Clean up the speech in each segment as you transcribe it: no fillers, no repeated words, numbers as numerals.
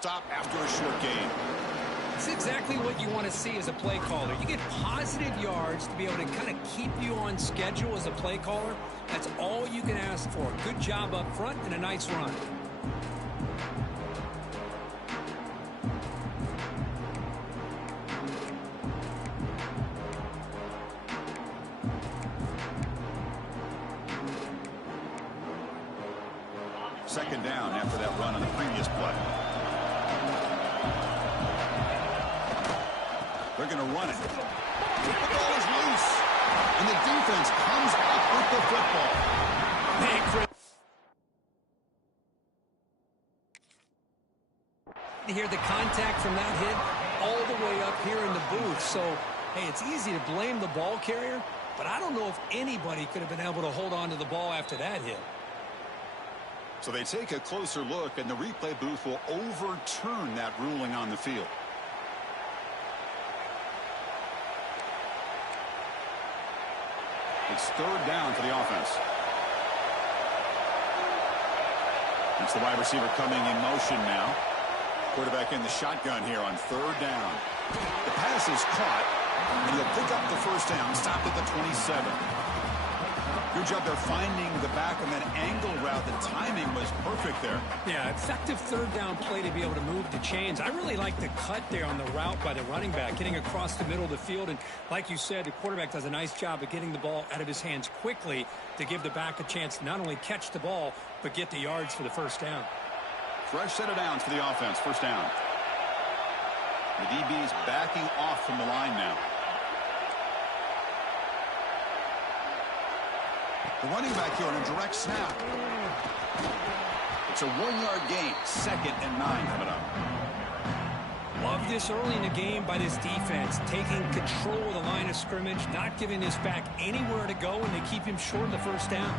stop after a short gain. It's exactly what you want to see as a play caller. You get positive yards to be able to kind of keep you on schedule as a play caller. That's all you can ask for. Good job up front and a nice run. Second down after that run on the previous play. They're going to run it. The ball is loose. And the defense comes up with the football. To hear the contact from that hit all the way up here in the booth. So, hey, it's easy to blame the ball carrier, but I don't know if anybody could have been able to hold on to the ball after that hit. So they take a closer look, and the replay booth will overturn that ruling on the field. It's third down for the offense. It's the wide receiver coming in motion now. Quarterback in the shotgun here on third down. The pass is caught, and he'll pick up the first down, stopped at the 27. Good job there finding the back on that angle route. The timing was perfect there. Yeah, effective third down play to be able to move the chains. I really like the cut there on the route by the running back, getting across the middle of the field. And like you said, the quarterback does a nice job of getting the ball out of his hands quickly to give the back a chance to not only catch the ball, but get the yards for the first down. Fresh set of downs for the offense. First down. The DB is backing off from the line now. The running back here on a direct snap. It's a 1-yard gain. 2nd and 9 coming up. Love this early in the game by this defense, taking control of the line of scrimmage, not giving this back anywhere to go, and they keep him short of the first down.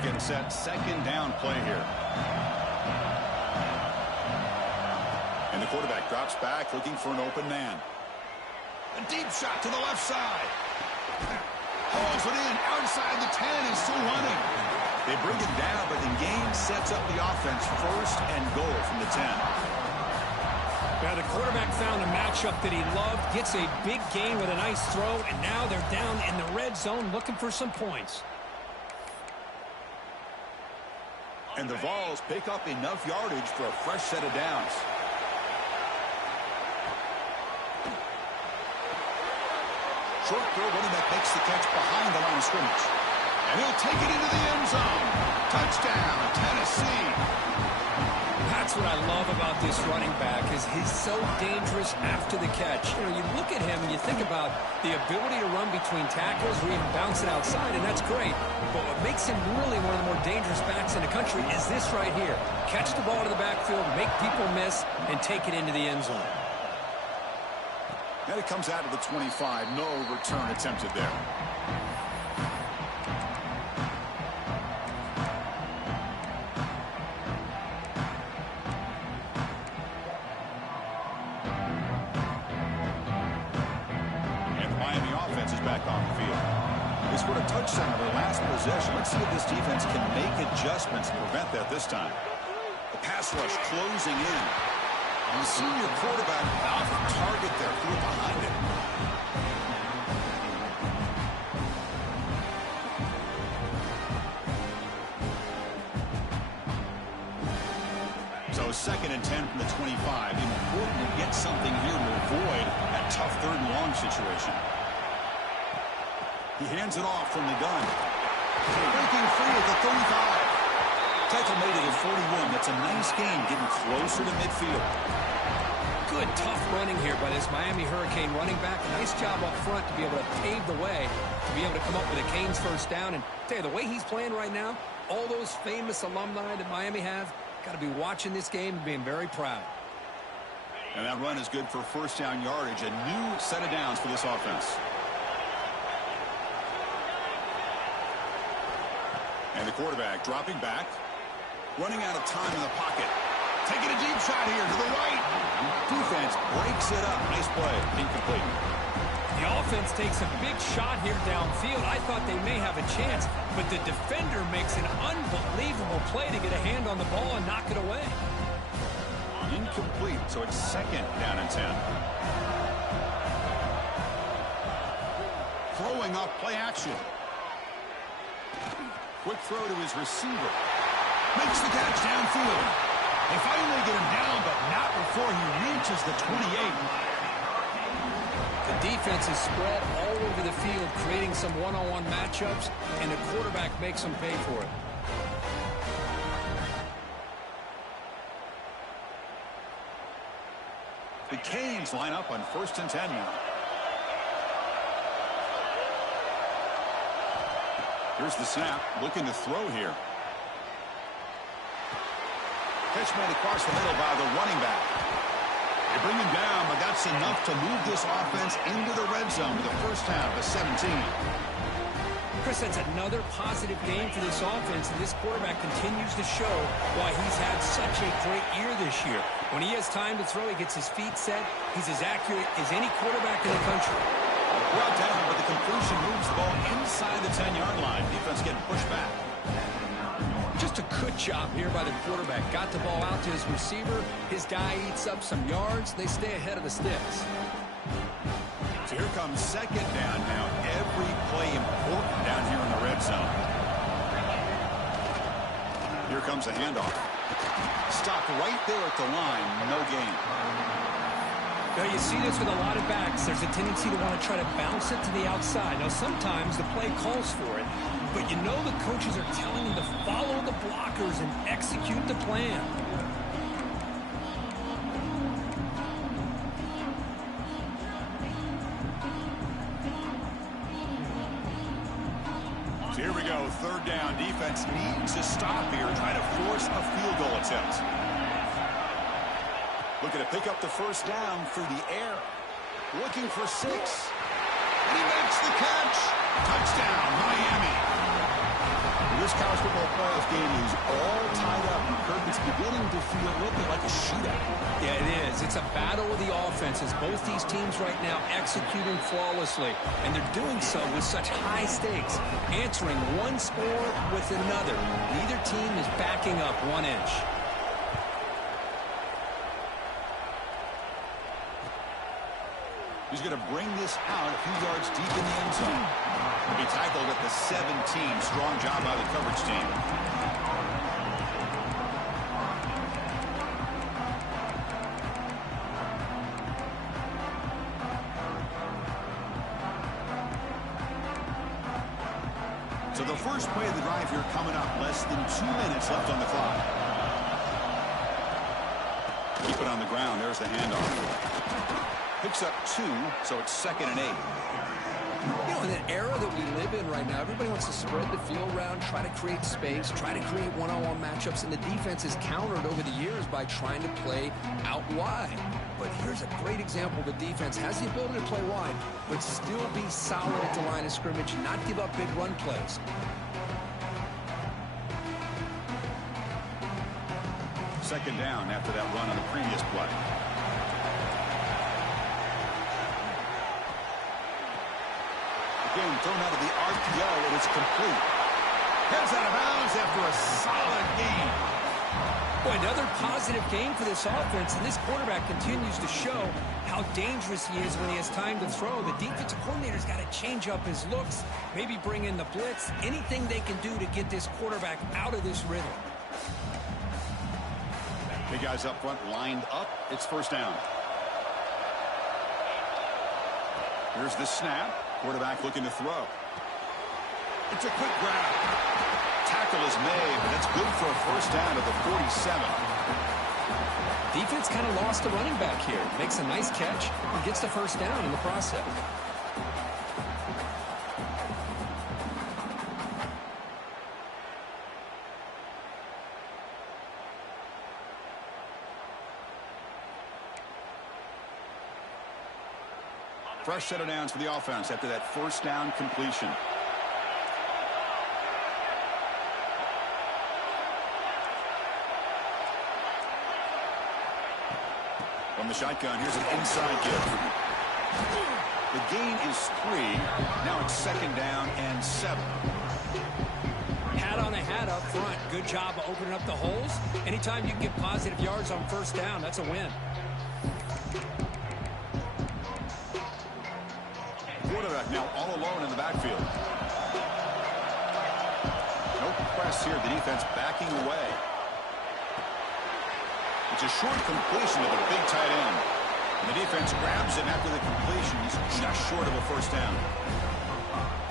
Getting set, second down play here. And the quarterback drops back looking for an open man. A deep shot to the left side. Hauls it in outside the 10 and still running. They bring it down, but the game sets up the offense first and goal from the 10. Now the quarterback found a matchup that he loved, gets a big gain with a nice throw, and now they're down in the red zone looking for some points. And the Vols pick up enough yardage for a fresh set of downs. Short throw, running back makes the catch behind the line of scrimmage. And he'll take it into the end zone. Touchdown, Tennessee. That's what I love about this running back is he's so dangerous after the catch. You know, you look at him and you think about the ability to run between tackles or even bounce it outside, and that's great. But what makes him really one of the more dangerous backs in the country is this right here. Catch the ball to the backfield, make people miss, and take it into the end zone. And it comes out of the 25. No return attempted there. Back on the field. They scored a touchdown on their last possession. Let's see if this defense can make adjustments to prevent that this time. The pass rush closing in. And the senior quarterback off target there, threw it behind him. So 2nd and 10 from the 25. Important to get something here to avoid that tough third and long situation. He hands it off from the gun. Breaking free at the 35. Tackle made it at 41. That's a nice gain, getting closer to midfield. Good, tough running here by this Miami Hurricane running back. A nice job up front to be able to pave the way, to be able to come up with a Canes first down. And tell you, the way he's playing right now, all those famous alumni that Miami have, got to be watching this game and being very proud. And that run is good for first down yardage. A new set of downs for this offense. And the quarterback dropping back, running out of time in the pocket. taking a deep shot here to the right. Defense breaks it up. Nice play. Incomplete. The offense takes a big shot here downfield. I thought they may have a chance, but the defender makes an unbelievable play to get a hand on the ball and knock it away. Incomplete, so it's second down and 10. Throwing off play action. Quick throw to his receiver. Makes the catch downfield. They finally get him down, but not before he reaches the 28. The defense is spread all over the field, creating some one-on-one matchups, and the quarterback makes them pay for it. The Canes line up on 1st and 10 now. Here's the snap, looking to throw here. Catch made across the middle by the running back. They bring him down, but that's enough to move this offense into the red zone with the first half of 17. Chris, that's another positive game for this offense, and this quarterback continues to show why he's had such a great year this year. When he has time to throw, he gets his feet set. He's as accurate as any quarterback in the country. Brought down, but the completion moves the ball inside the 10-yard line. Defense getting pushed back. Just a good job here by the quarterback. Got the ball out to his receiver. His guy eats up some yards. They stay ahead of the sticks. So here comes second down now. Every play important down here in the red zone. Here comes a handoff. Stopped right there at the line. No gain. Now you see this with a lot of backs. There's a tendency to want to try to bounce it to the outside. Now sometimes the play calls for it, but you know the coaches are telling them to follow the blockers and execute the plan. So here we go. Third down. Defense needs to stop here. Try to force a field goal attempt. Looking to pick up the first down through the air. Looking for 6. And he makes the catch. Touchdown, Miami. This college football playoff game is all tied up. Kirk, it's beginning to feel a little bit like a shootout. Yeah, it is. It's a battle of the offenses. Both these teams right now executing flawlessly, and they're doing so with such high stakes, answering one score with another. Neither team is backing up 1 inch. He's going to bring this out a few yards deep in the end zone. He'll be tackled at the 17. Strong job by the coverage team. So the first play of the drive here coming up. Less than 2 minutes left on the clock. Keep it on the ground. There's the handoff. Picks up 2, so it's 2nd and 8. You know, in an era that we live in right now, everybody wants to spread the field around, try to create space, try to create one-on-one matchups, and the defense is countered over the years by trying to play out wide. But here's a great example. The defense has the ability to play wide, but still be solid at the line of scrimmage, not give up big run plays. Second down after that run on the previous play. Again, thrown out of the RPO, and it's complete. Heads out of bounds after a solid game. Boy, another positive game for this offense, and this quarterback continues to show how dangerous he is when he has time to throw. The defensive coordinator's got to change up his looks, maybe bring in the blitz, anything they can do to get this quarterback out of this rhythm. Big guys up front lined up. It's first down. Here's the snap. Quarterback looking to throw. It's a quick grab. Tackle is made, but it's good for a first down at the 47. Defense kind of lost the running back here. Makes a nice catch and gets the first down in the process. Fresh set of downs for the offense after that first down completion. the shotgun. Here's an inside give. The gain is 3. Now it's 2nd down and 7. Hat on a hat up front. Good job of opening up the holes. Anytime you can get positive yards on 1st down, that's a win. Quarterback now all alone in the backfield. No press here. The defense backing away. It's a short completion to the big tight end. And the defense grabs him after the completion. He's just short of a 1st down.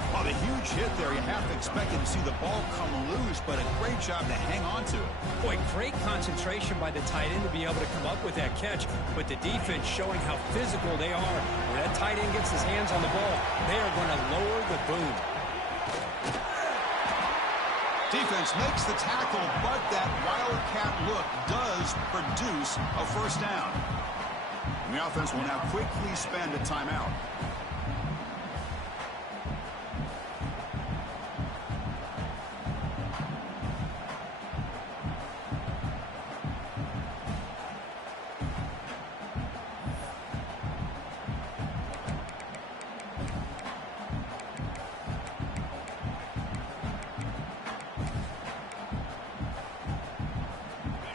Well, the huge hit there, you have to expect him to see the ball come loose, but a great job to hang on to it. Boy, great concentration by the tight end to be able to come up with that catch, but the defense showing how physical they are. When that tight end gets his hands on the ball, they are going to lower the boom. Defense makes the tackle, but that wildcat look does produce a 1st down. And the offense will now quickly spend a timeout.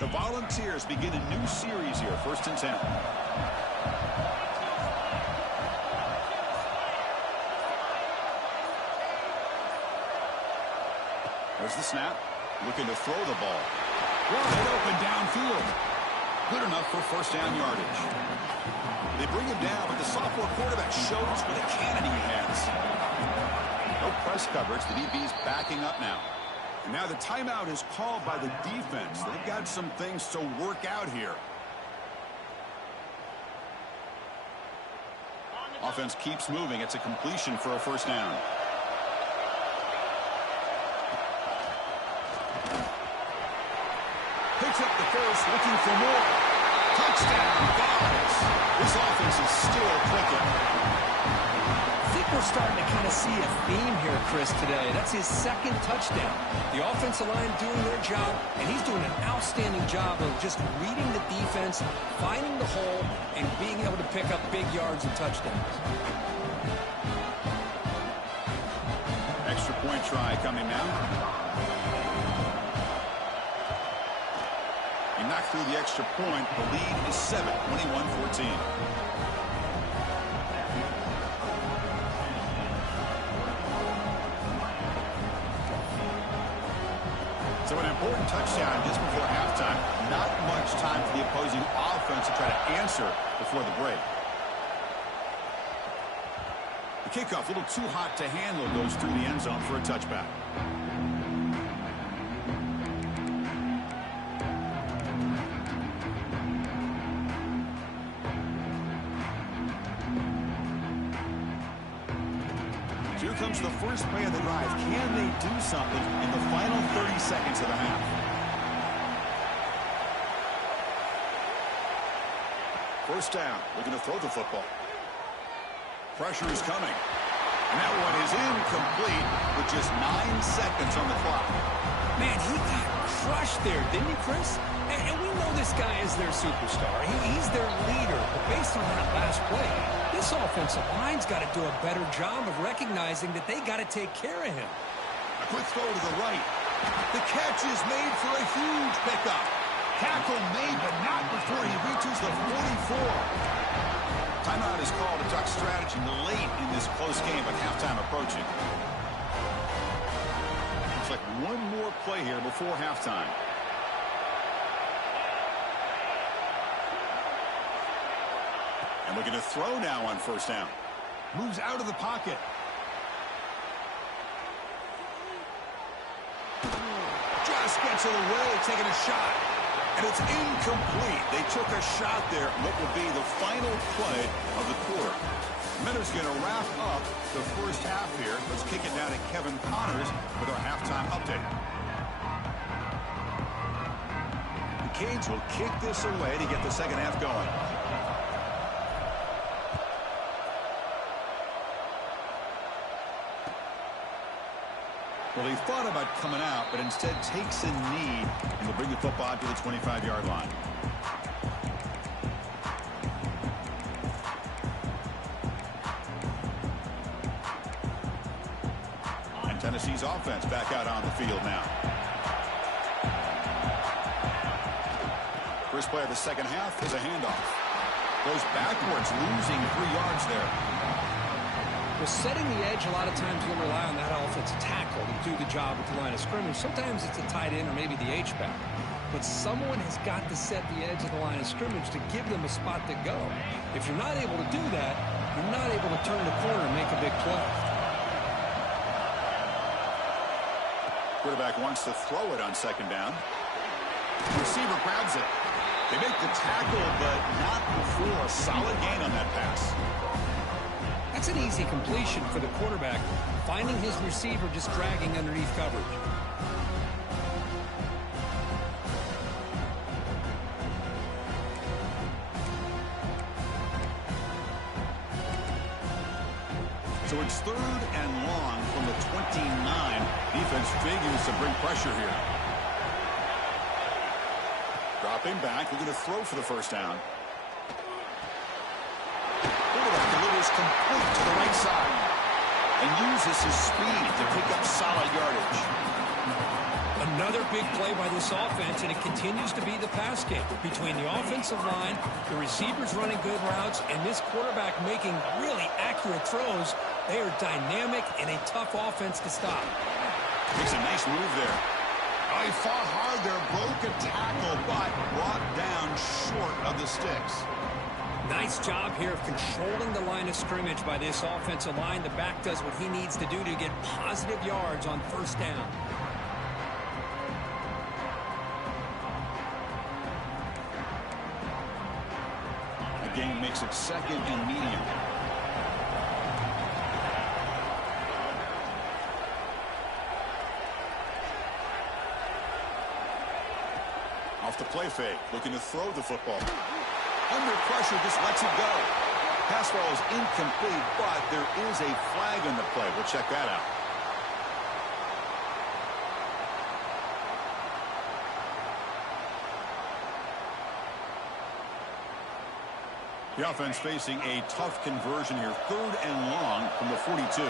The Volunteers begin a new series here, 1st and 10. There's the snap. Looking to throw the ball. Wide open downfield. Good enough for 1st down yardage. They bring him down, but the sophomore quarterback shows what a cannon he has. No press coverage. The DB's backing up now. And now the timeout is called by the defense. They've got some things to work out here. Offense keeps moving. It's a completion for a 1st down. Picks up the first, looking for more. Touchdown, Vols. This offense is still clicking. I think we're starting to kind of see a theme here, Chris, today. That's his 2nd touchdown. The offensive line doing their job, and he's doing an outstanding job of just reading the defense, finding the hole, and being able to pick up big yards and touchdowns. Extra point try coming now. He knocked through the extra point. The lead is 7, 21-14. So an important touchdown just before halftime. Not much time for the opposing offense to try to answer before the break. The kickoff, a little too hot to handle, goes through the end zone for a touchback. Here comes the first play of the drive. Can they do something in the final 30 seconds of the half? First down, looking to throw the football. Pressure is coming. And that one is incomplete with just 9 seconds on the clock. Man, he got crushed there, didn't he, Chris? And we know this guy is their superstar. He's their leader. But based on that last play, this offensive line's got to do a better job of recognizing that they got to take care of him. A quick throw to the right. The catch is made for a huge pickup. Tackle made, but not before he reaches the 44. Timeout is called to talk strategy late in this close game, but halftime approaching. Looks like one more play here before halftime. And looking to throw now on 1st down. Moves out of the pocket. Just gets it away, taking a shot. And it's incomplete. They took a shot there. What will be the final play of the quarter. Minter's going to wrap up the first half here. Let's kick it down to Kevin Connors with our halftime update. The Canes will kick this away to get the second half going. Well, he thought about coming out, but instead takes a knee and will bring the football to the 25-yard line. Tennessee's offense back out on the field now. First play of the second half is a handoff. Goes backwards, losing 3 yards there. Well, setting the edge, a lot of times you'll rely on that offensive tackle to do the job at the line of scrimmage. Sometimes it's a tight end or maybe the H-back. But someone has got to set the edge of the line of scrimmage to give them a spot to go. If you're not able to do that, you're not able to turn the corner and make a big play. Quarterback wants to throw it on second down. Receiver grabs it. They make the tackle, but not before a solid gain on that pass. That's an easy completion for the quarterback, finding his receiver just dragging underneath coverage. So it's 3rd and long from the 29. Defense figures to bring pressure here. Dropping back, looking to throw for the first down. Quarterback delivers complete to the right side and uses his speed to pick up solid yardage. Another big play by this offense, and it continues to be the pass game between the offensive line, the receivers running good routes, and this quarterback making really accurate throws. They are dynamic and a tough offense to stop. Makes a nice move there. Oh, he fought hard there, broke a tackle, but brought down short of the sticks. Nice job here of controlling the line of scrimmage by this offensive line. The back does what he needs to do to get positive yards on first down. The game makes it 2nd and medium. Off the play fake, looking to throw the football. Under pressure, just lets it go. Pass ball is incomplete, but there is a flag in the play. We'll check that out. The offense facing a tough conversion here. 3rd and long from the 42.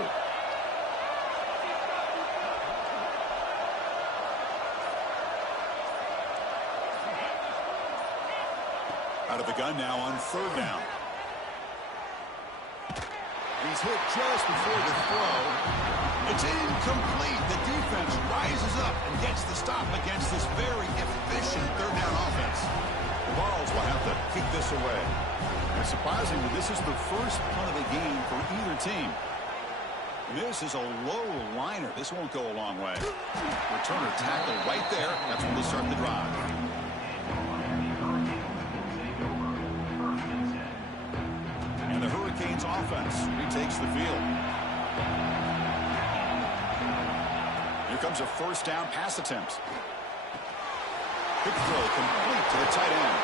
Out of the gun now on 3rd down. He's hit just before the throw. It's incomplete. The defense rises up and gets the stop against this very efficient 3rd down offense. The Vols will have to kick this away. And surprisingly, this is the first punt of the game for either team. This is a low liner. This won't go a long way. Returner tackle right there. That's when they'll start the drive. And the Hurricanes offense retakes the field. Here comes a first down pass attempt. Quick throw complete to the tight end.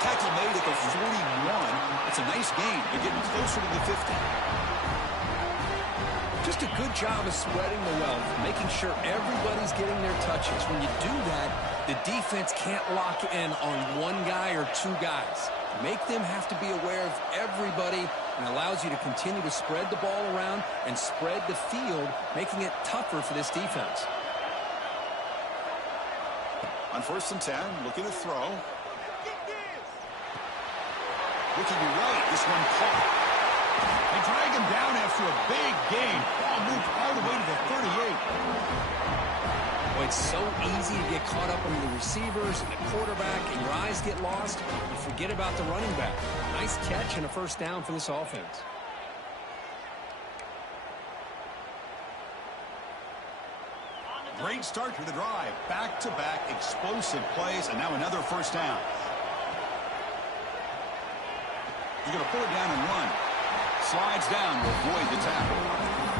Tackle made at the 41. It's a nice gain. They're getting closer to the 50. Just a good job of spreading the wealth, making sure everybody's getting their touches. When you do that, the defense can't lock in on one guy or 2 guys. Make them have to be aware of everybody, and allows you to continue to spread the ball around and spread the field, making it tougher for this defense. On 1st and 10, looking to throw. Looking right, this one caught. They drag him down after a big gain. Ball moved all the way to the 38. Well, it's so easy to get caught up on the receivers and the quarterback, and your eyes get lost. You forget about the running back. Nice catch and a first down for this offense. Great start to the drive. Back-to-back explosive plays, and now another first down. He's going to pull it down and run. Slides down to avoid the tackle.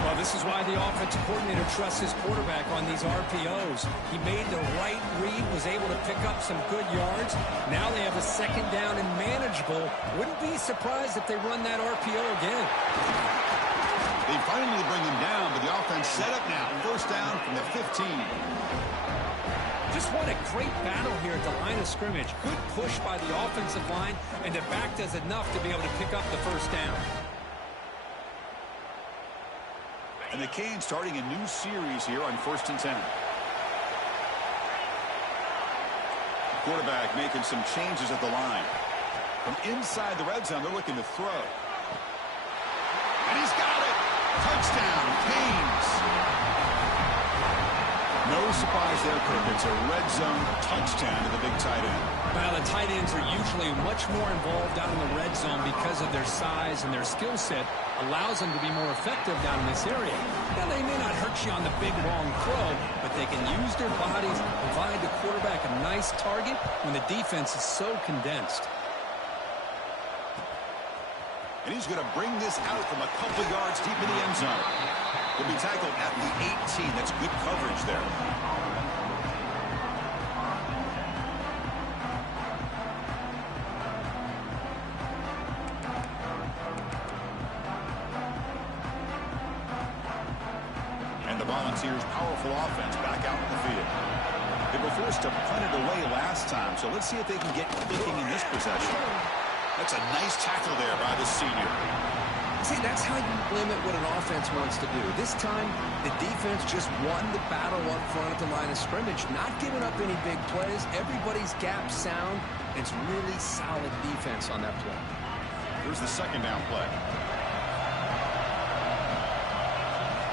Well, this is why the offensive coordinator trusts his quarterback on these RPOs. He made the right read, was able to pick up some good yards. Now they have a second down and manageable. Wouldn't be surprised if they run that RPO again. They finally bring him down, but the offense set up now. First down from the 15. Just what a great battle here at the line of scrimmage. Good push by the offensive line, and the back does enough to be able to pick up the first down. And the Canes starting a new series here on 1st and 10. Quarterback making some changes at the line. From inside the red zone, they're looking to throw. And he's got it! Touchdown, Canes! No surprise there, Kirk. It's a red zone touchdown to the big tight end. Well, the tight ends are usually much more involved down in the red zone because of their size and their skill set allows them to be more effective down in this area. Now, they may not hurt you on the big, long throw, but they can use their bodies, provide the quarterback a nice target when the defense is so condensed. And he's going to bring this out from a couple yards deep in the end zone. He'll be tackled at the 18. That's good coverage there. And the Volunteers' powerful offense back out in the field. They were forced to punt it away last time, so let's see if they can get clicking in this possession. That's a nice tackle there by the senior. See, that's how you limit what an offense wants to do. This time, the defense just won the battle up front at the line of scrimmage, not giving up any big plays. Everybody's gap sound. It's really solid defense on that play. Here's the second down play.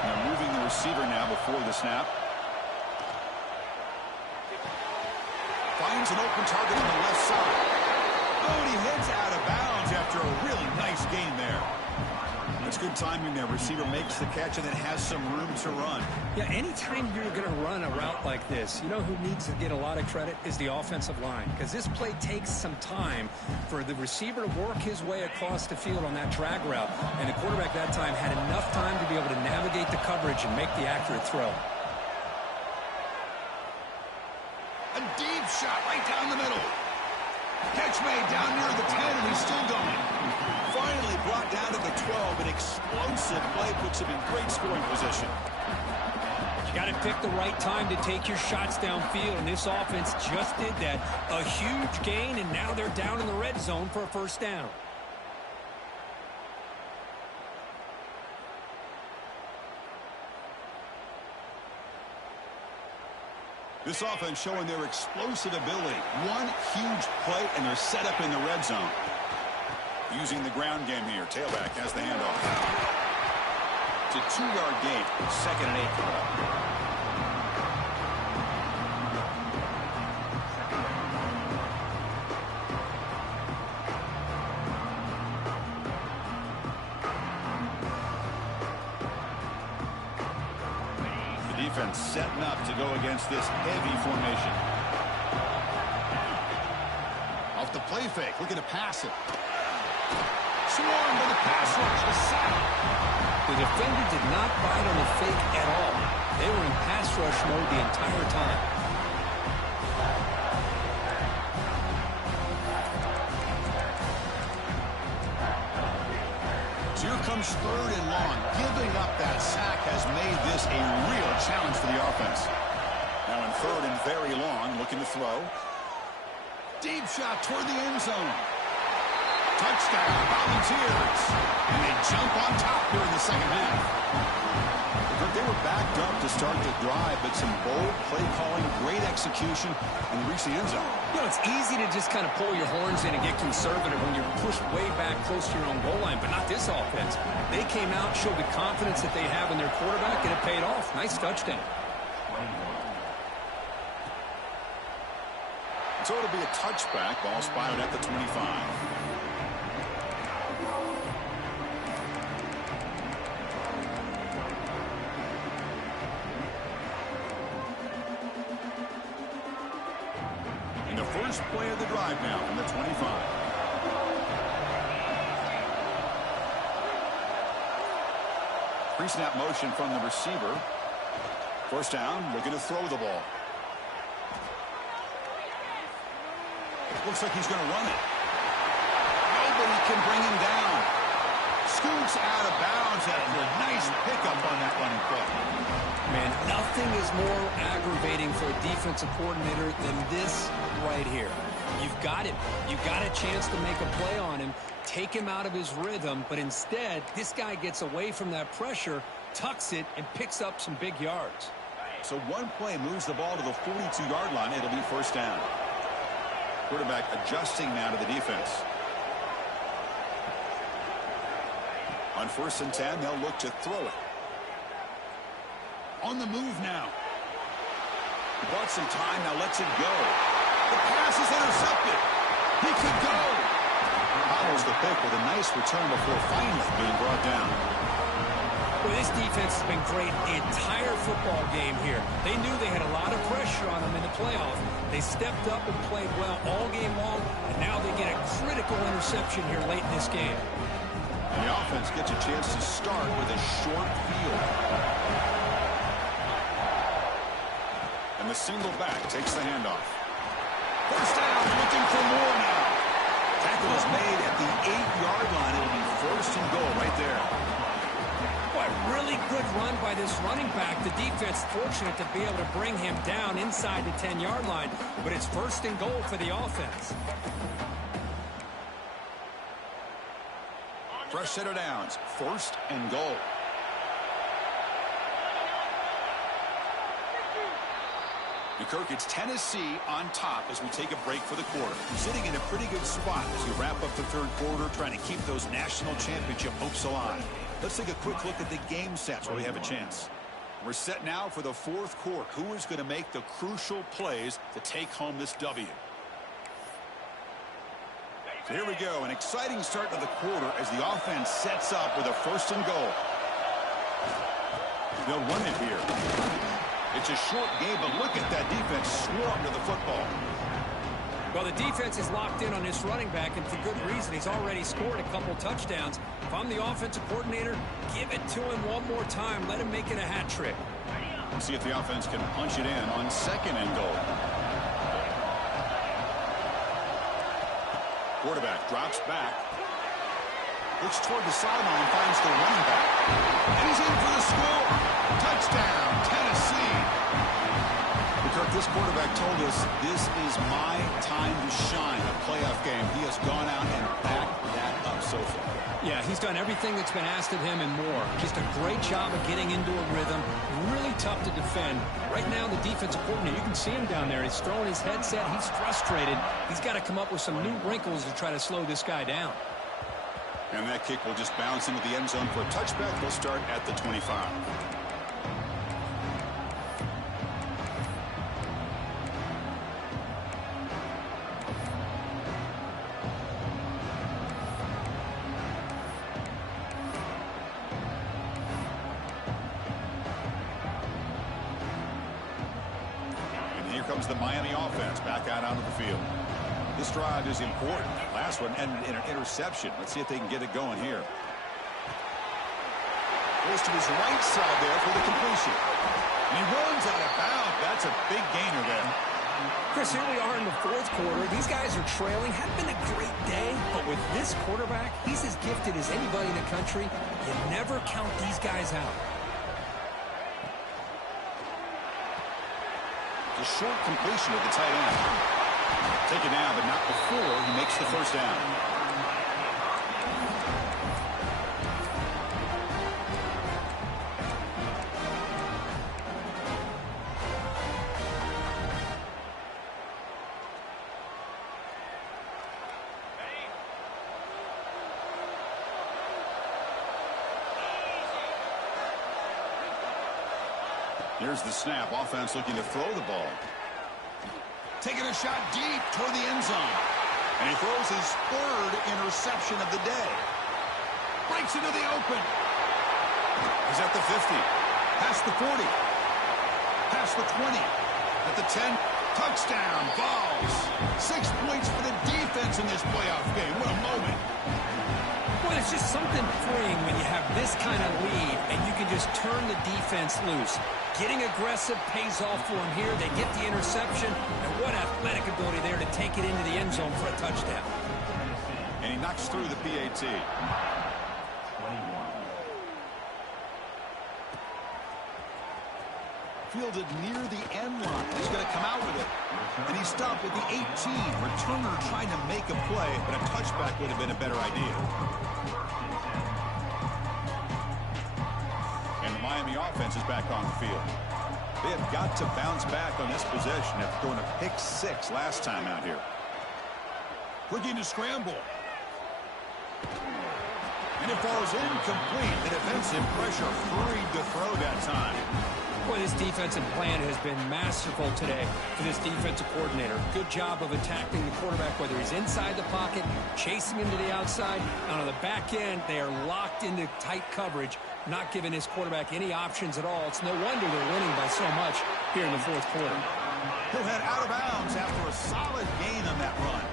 Now moving the receiver now before the snap. Finds an open target on the left side. Oh, and he heads out of bounds after a really nice gain there. That's good timing there. Receiver makes the catch and then has some room to run. Yeah, anytime you're going to run a route like this, you know who needs to get a lot of credit is the offensive line. Because this play takes some time for the receiver to work his way across the field on that drag route. And the quarterback that time had enough time to be able to navigate the coverage and make the accurate throw. A deep shot right down the middle. Catch made down near the 10, and he's still going. Finally brought down to the 12. An explosive play puts him in great scoring position. You got to pick the right time to take your shots downfield, and this offense just did that. A huge gain, and now they're down in the red zone for a first down. This offense showing their explosive ability. One huge play, and they're set up in the red zone. Using the ground game here. Tailback has the handoff. It's a 2-yard gain. 2nd and 8 coming up. Defense setting up to go against this heavy formation. Off the play fake, looking to pass it. Swarmed by the pass rush, the sack. The defender did not bite on the fake at all. They were in pass rush mode the entire time. So here comes 3rd and long. Giving up that sack has made this a real challenge for the offense. Now in 3rd and very long, looking to throw. Deep shot toward the end zone. Touchdown, Volunteers. And they jump on top here in the second half. But they were backed up to start the drive, but some bold play calling, great execution, and they reach the end zone. You know, it's easy to just kind of pull your horns in and get conservative when you're pushed way back close to your own goal line, but not this offense. They came out, showed the confidence that they have in their quarterback, and it paid off. Nice touchdown. So it'll be a touchback. Ball spotted at the 25. First play of the drive now from the 25. Pre-snap motion from the receiver. First down, looking to throw the ball. Looks like he's going to run it. Nobody can bring him down. Scoots out of bounds after a nice pickup on that running play. Man, nothing is more aggravating for a defensive coordinator than this right here. You've got him. You've got a chance to make a play on him, take him out of his rhythm, but instead, this guy gets away from that pressure, tucks it and picks up some big yards. So one play moves the ball to the 42-yard line. It'll be first down. Quarterback adjusting now to the defense. On 1st and 10, they'll look to throw it. On the move now. He bought some time, now lets it go. The pass is intercepted. He could go. Follows the pick with a nice return before finally being brought down. Well, this defense has been great the entire football game here. They knew they had a lot of pressure on them in the playoffs. They stepped up and played well all game long, and now they get a critical interception here late in this game. And the offense gets a chance to start with a short field. And the single back takes the handoff. First down, looking for more now. Tackle is made at the 8-yard line. It'll be first and goal right there. Boy, really good run by this running back. The defense fortunate to be able to bring him down inside the 10-yard line, but it's first and goal for the offense. Fresh set of downs, first and goal. Kirk, it's Tennessee on top as we take a break for the quarter. Sitting in a pretty good spot as we wrap up the third quarter, trying to keep those national championship hopes alive. Let's take a quick look at the game sets where we have a chance. We're set now for the fourth quarter. Who is going to make the crucial plays to take home this W? So here we go, an exciting start to the quarter as the offense sets up with a first and goal. They'll run it here. It's a short game, but look at that defense swarm to the football. Well, the defense is locked in on this running back, and for good reason. He's already scored a couple touchdowns. If I'm the offensive coordinator, give it to him one more time. Let him make it a hat trick. We'll see if the offense can punch it in on second and goal. Quarterback drops back. Looks toward the sideline, finds the running back. And he's in for the score. Touchdown, Tennessee. Kirk, this quarterback told us this is my time to shine, a playoff game. He has gone out and backed that up so far. Yeah, he's done everything that's been asked of him and more. Just a great job of getting into a rhythm. Really tough to defend. Right now, the defensive coordinator, you can see him down there. He's throwing his headset. He's frustrated. He's got to come up with some new wrinkles to try to slow this guy down. And that kick will just bounce into the end zone for a touchback. They'll start at the 25. The Miami offense back out onto the field. This drive is important. Last one ended in an interception. Let's see if they can get it going here. Goes to his right side there for the completion. And he runs out of bounds. That's a big gainer there. Chris, here we are in the fourth quarter. These guys are trailing. Hadn't been a great day, but with this quarterback, he's as gifted as anybody in the country. You never count these guys out. The short completion of the tight end. Taken down, but not before he makes the first down. Here's the snap. Offense looking to throw the ball. Taking a shot deep toward the end zone. And he throws his third interception of the day. Breaks into the open. He's at the 50. Past the 40. Past the 20. At the 10. Touchdown. Balls. 6 points for the defense in this playoff game. What a moment. Boy, it's just something freeing when you have this kind of lead and you can just turn the defense loose. Getting aggressive pays off for him here. They get the interception, and what athletic ability there to take it into the end zone for a touchdown. And he knocks through the PAT. Fielded near the end line. He's going to come out with it. And he stopped at the 18. Returner trying to make a play, but a touchback would have been a better idea. And the offense is back on the field. They have got to bounce back on this possession after throwing a pick 6 last time out here. Looking to scramble. And it falls incomplete. The defensive pressure hurried to throw that time. Boy, this defensive plan has been masterful today for this defensive coordinator. Good job of attacking the quarterback, whether he's inside the pocket, chasing him to the outside. And on the back end, they are locked into tight coverage, not giving his quarterback any options at all. It's no wonder they're winning by so much here in the fourth quarter. He'll head out of bounds after a solid gain on that run.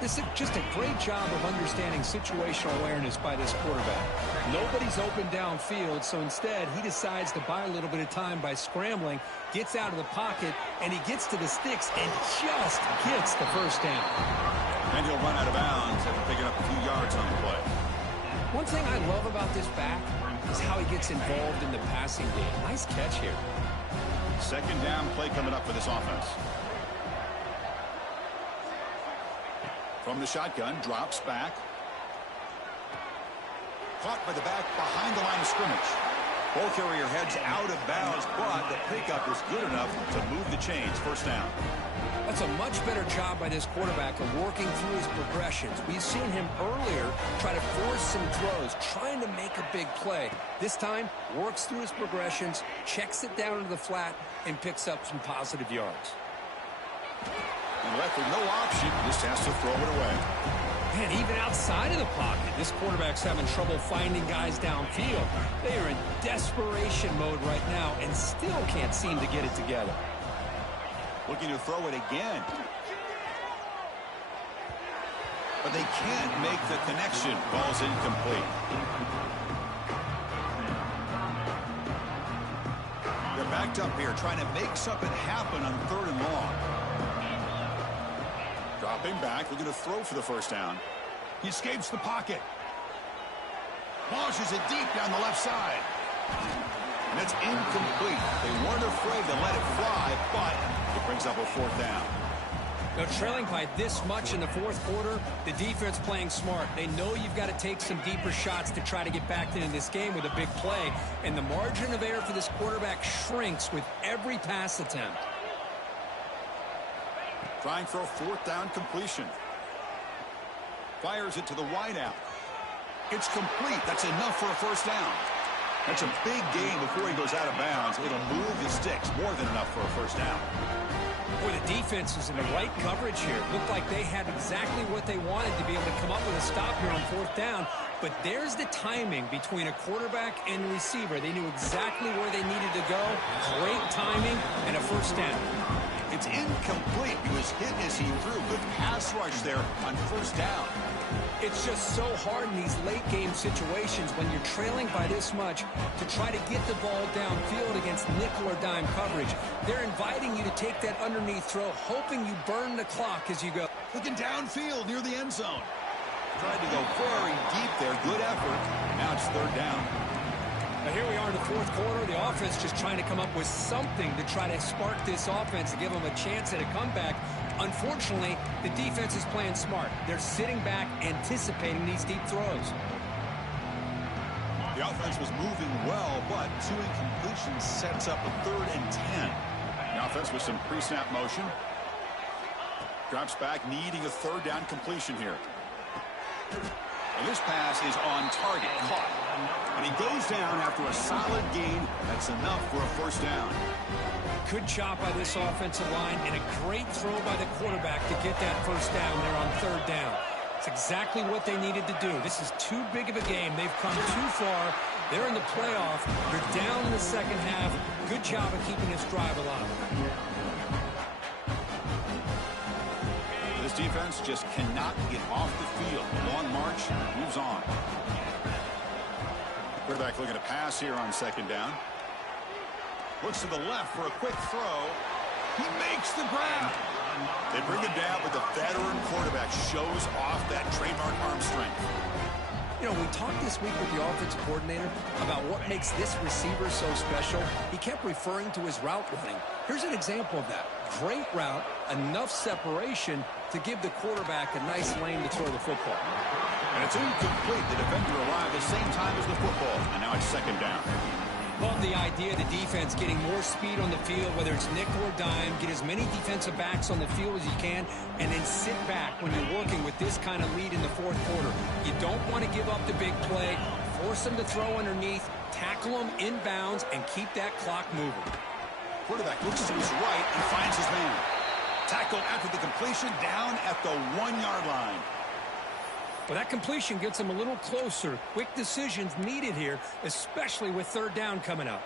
This is just a great job of understanding situational awareness by this quarterback. Nobody's open downfield, so instead he decides to buy a little bit of time by scrambling, gets out of the pocket, and he gets to the sticks and just gets the first down. And he'll run out of bounds after picking up a few yards on the play. One thing I love about this back is how he gets involved in the passing game. Nice catch here. Second down play coming up for this offense. From the shotgun, drops back. Caught by the back behind the line of scrimmage. Ball carrier heads out of bounds, but the pickup was good enough to move the chains. First down. That's a much better job by this quarterback of working through his progressions. We've seen him earlier try to force some throws, trying to make a big play. This time, works through his progressions, checks it down into the flat, and picks up some positive yards. And left with no option, just has to throw it away. Man, even outside of the pocket, this quarterback's having trouble finding guys downfield. They are in desperation mode right now and still can't seem to get it together. Looking to throw it again. But they can't make the connection. Ball's incomplete. They're backed up here trying to make something happen on 3rd and long. Dropping back, looking to throw for the first down. He escapes the pocket. Launches it deep down the left side. And it's incomplete. They weren't afraid to let it fly, but it brings up a 4th down. Now, trailing by this much in the fourth quarter, the defense playing smart. They know you've got to take some deeper shots to try to get back into this game with a big play. And the margin of error for this quarterback shrinks with every pass attempt. Trying for a 4th down completion. Fires it to the wideout. It's complete. That's enough for a first down. That's a big gain before he goes out of bounds. It'll move the sticks. More than enough for a first down. Boy, the defense was in the right coverage here. Looked like they had exactly what they wanted to be able to come up with a stop here on 4th down. But there's the timing between a quarterback and a receiver. They knew exactly where they needed to go. Great timing and a first down. It's incomplete. He was hit as he threw. Good pass rush there on 1st down. It's just so hard in these late-game situations when you're trailing by this much to try to get the ball downfield against nickel or dime coverage. They're inviting you to take that underneath throw, hoping you burn the clock as you go. Looking downfield near the end zone. Tried to go very deep there. Good effort. Now it's 3rd down. Now here we are in the fourth quarter. The offense just trying to come up with something to try to spark this offense and give them a chance at a comeback. Unfortunately, the defense is playing smart. They're sitting back, anticipating these deep throws. The offense was moving well, but 2 incompletions sets up a 3rd and 10. The offense with some pre-snap motion. Drops back, needing a 3rd down completion here. And this pass is on target, caught. And he goes down after a solid gain. That's enough for a first down. Good job by this offensive line and a great throw by the quarterback to get that first down there on 3rd down. It's exactly what they needed to do. This is too big of a game. They've come too far. They're in the playoff. They're down in the second half. Good job of keeping this drive alive. This defense just cannot get off the field. The long march moves on. Quarterback looking to pass here on 2nd down. Looks to the left for a quick throw. He makes the grab. They bring it down, but the veteran quarterback shows off that trademark arm strength. You know, we talked this week with the offensive coordinator about what makes this receiver so special. He kept referring to his route running. Here's an example of that. Great route, enough separation to give the quarterback a nice lane to throw the football. And it's incomplete. The defender arrived the same time as the football, and now it's 2nd down. Love the idea of the defense getting more speed on the field, whether it's nickel or dime, get as many defensive backs on the field as you can, and then sit back when you're working with this kind of lead in the fourth quarter. You don't want to give up the big play, force them to throw underneath, tackle them inbounds, and keep that clock moving. Quarterback looks to his right and finds his man. Tackle after the completion down at the 1-yard line. Well, that completion gets them a little closer. Quick decisions needed here, especially with third down coming up.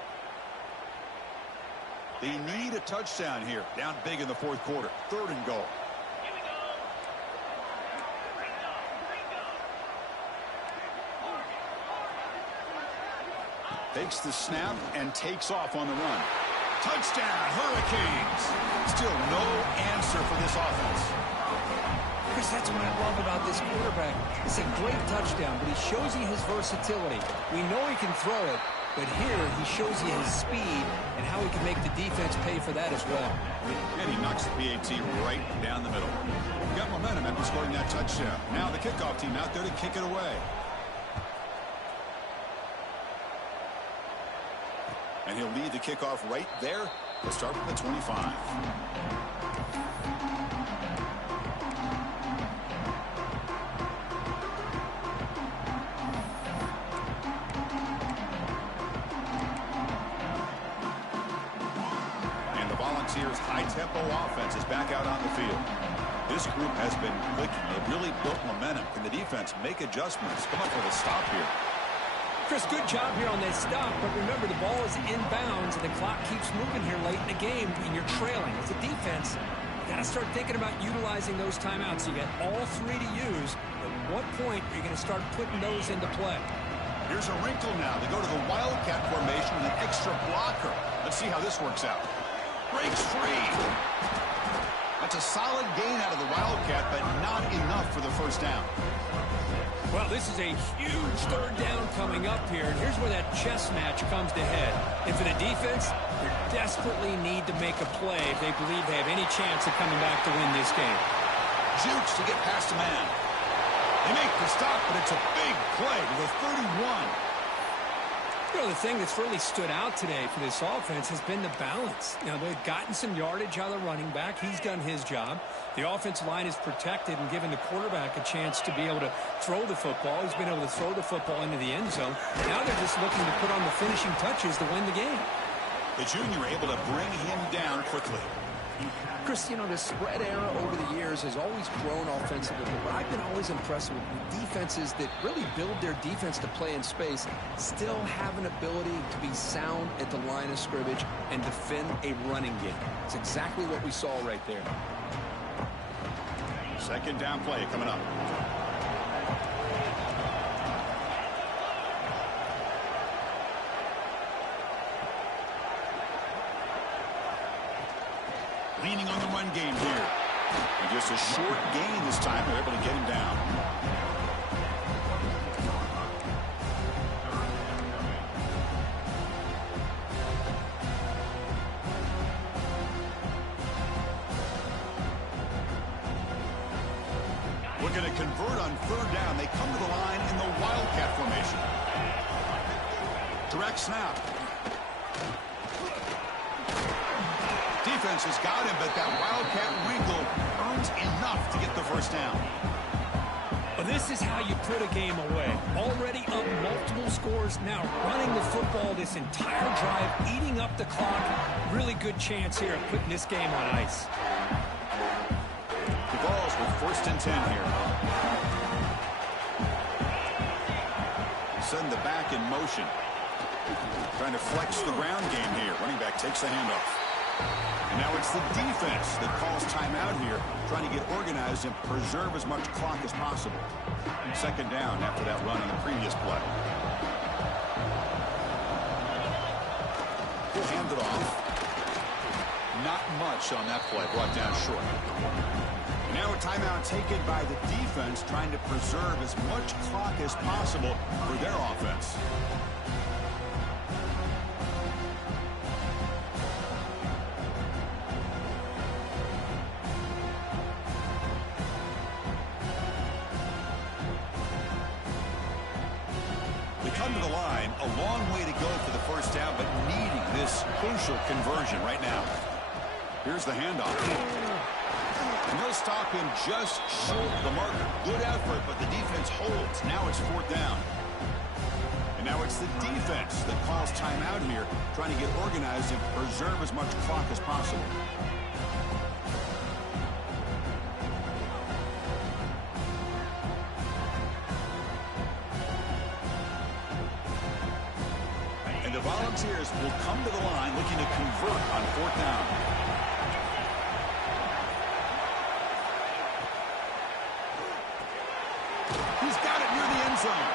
They need a touchdown here. Down big in the fourth quarter. 3rd and goal. Takes the snap and takes off on the run. Touchdown, Hurricanes. Still no answer for this offense. Chris, that's what I love about this quarterback. It's a great touchdown, but he shows you his versatility. We know he can throw it, but here he shows you his speed and how he can make the defense pay for that as well. And he knocks the PAT right down the middle. Got momentum after scoring that touchdown. Now the kickoff team out there to kick it away. And he'll lead the kickoff right there. He'll start from the 25. And the Volunteers' high-tempo offense is back out on the field. This group has been clicking. They've really built momentum. Can the defense make adjustments? Come up with a stop here. Chris, good job here on that stop, but remember the ball is inbounds and the clock keeps moving here late in the game and you're trailing. As a defense, you got to start thinking about utilizing those timeouts. You got all 3 to use. At what point are you going to start putting those into play? Here's a wrinkle now. They go to the Wildcat formation with an extra blocker. Let's see how this works out. Breaks free. That's a solid gain out of the Wildcat, but not enough for the first down. Well, this is a huge third down coming up here, and here's where that chess match comes to head. And for the defense, they desperately need to make a play if they believe they have any chance of coming back to win this game. Jukes to get past a man. They make the stop, but it's a big play to the 31. You know, the thing that's really stood out today for this offense has been the balance. You know, they've gotten some yardage out of the running back. He's done his job. The offensive line is protected and given the quarterback a chance to be able to throw the football. He's been able to throw the football into the end zone. Now they're just looking to put on the finishing touches to win the game. The junior able to bring him down quickly. Chris, you know, the spread era over the years has always grown offensively, but I've been always impressed with defenses that really build their defense to play in space, still have an ability to be sound at the line of scrimmage and defend a running game. It's exactly what we saw right there. Second down play coming up. Leaning on the run game here. And just a short gain this time. They're able to get him down. We're going to convert on third down. They come to the line in the Wildcat formation. Direct snap. Defense has got him, but that Wildcat wrinkle earns enough to get the first down. Well, this is how you put a game away. Already up multiple scores, now running the football this entire drive, eating up the clock. Really good chance here of putting this game on ice. The Vols with 1st and 10 here. Send the back in motion. Trying to flex the ground game here. Running back takes the handoff. And now it's the defense that calls timeout here, trying to get organized and preserve as much clock as possible. Second down after that run on the previous play. He'll hand it off. Not much on that play, brought down short. And now a timeout taken by the defense, trying to preserve as much clock as possible for their offense. come to the line. A long way to go for the first down, but needing this crucial conversion right now. Here's the handoff. And they'll stop him just short of the marker. Good effort, but the defense holds. Now it's fourth down. And now it's the defense that calls timeout here, trying to get organized and preserve as much clock as possible. And the Volunteers will come to the line looking to convert on fourth down. He's got it near the end zone.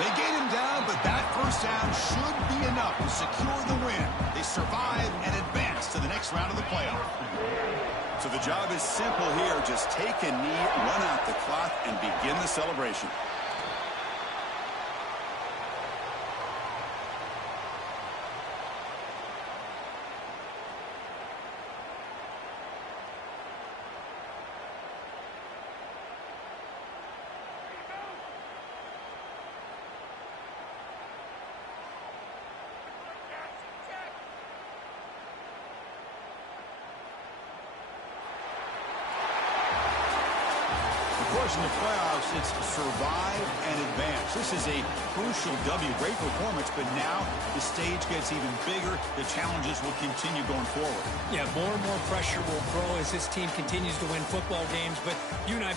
They gain him down, but that first down should be enough to secure the win. They survive and advance to the next round of the playoff. So the job is simple here. Just take a knee, run out the clock, and begin the celebration. Of course, in the playoffs, it's survive and advance. This is a crucial W. Great performance, but now the stage gets even bigger. The challenges will continue going forward. Yeah, more and more pressure will grow as this team continues to win football games, but you and I have been